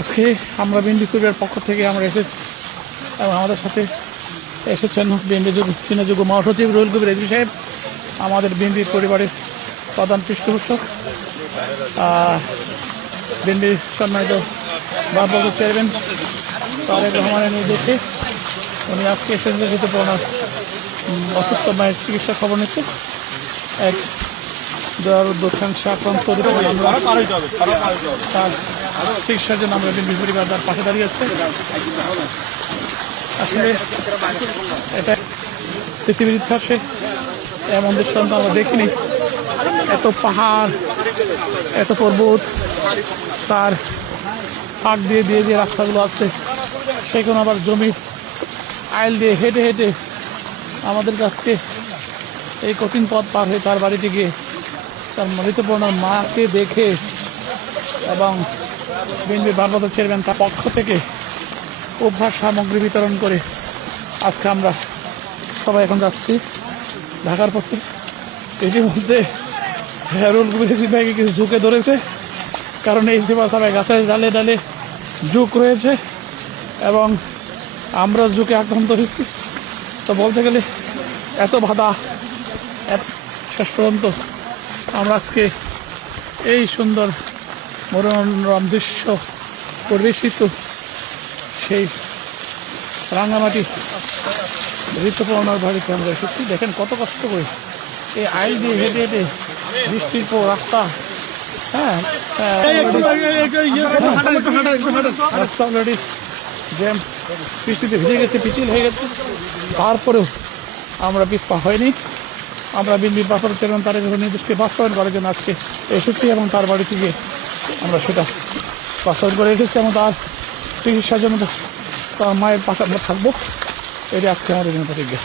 আজকে আমরা বিন্দি পরিবারের পক্ষ থেকে আমরা এসেছি এবং আমাদের সাথে এসেছেন বিএনপি সিনেযোগ্য মহাসচিব রুহুল কবির রেজবি সাহেব আমাদের বিএনপি পরিবারের প্রধান পৃষ্ঠপোষক বিএনপি সম্মানিত ভারপ্রাপ্ত চেয়ারম্যান তারেক রহমানের নির্দেশে উনি আজকে এসেছেন যেহেতু ওনার অসুস্থ মায়ের চিকিৎসা খবর নিচ্ছে। এক জ্বর দক্ষাংশে আক্রান্ত রূপে আমরা তার চিকিৎসার জন্য আমরা বিএনপি পরিবার তার পাশে দাঁড়িয়ে আছে। আসলে এটা পৃথিবীর ইতিহাসে এমন দৃষ্টান্ত আমরা দেখিনি। এত পাহাড়, এত পর্বত, তার ফাঁক দিয়ে দিয়ে যে রাস্তাগুলো আছে। সেখানে আবার জমি আইল দিয়ে হেঁটে হেঁটে আমাদের কাছকে এই কঠিন পথ পার হয়ে তার বাড়িতে গিয়ে তার মৃতপূর্ণ মাকে দেখে এবং বিএনপি ভারপ্রাপ্ত চেয়ারম্যান তার পক্ষ থেকে অভ্যাস সামগ্রী বিতরণ করে আজকে আমরা সবাই এখন যাচ্ছি ঢাকার পথে। এটির মধ্যে হেরুল গুলিজি ব্যাগে কিছু ঝুঁকে ধরেছে, কারণ এই সেবা সবাই গাছের ডালে ডালে ঝুঁক রয়েছে এবং আমরা ঝুঁকে আক্রান্ত হয়েছি। তো বলতে গেলে এত বাধা শেষ পর্যন্ত আমরা আজকে এই সুন্দর মনোরম দৃশ্য পরিবেশিত সেই রাঙ্গামাটি ঋতুপর্ণার বাড়িতে আমরা এসেছি। দেখেন কত কষ্ট করে এই আইল দিয়ে হেঁটে হেঁটে বৃষ্টির পর রাস্তা হ্যাঁ রাস্তা অলরেডি জ্যাম বৃষ্টিতে ভিজে গেছে হয়ে গেছে। তারপরেও আমরা পিছপা হয়নি। আমরা বিন্দু পাথর চেয়ারম্যান তার নির্দেশকে বাস্তবায়ন করার জন্য আজকে এসেছি এবং তার বাড়িতে গিয়ে আমরা সেটা বাস্তবায়ন করে এসেছি এবং তার চিকিৎসার জন্য তার মায়ের পাশে আমরা থাকব। এটি আজকে আমাদের জন্য প্রতিজ্ঞা।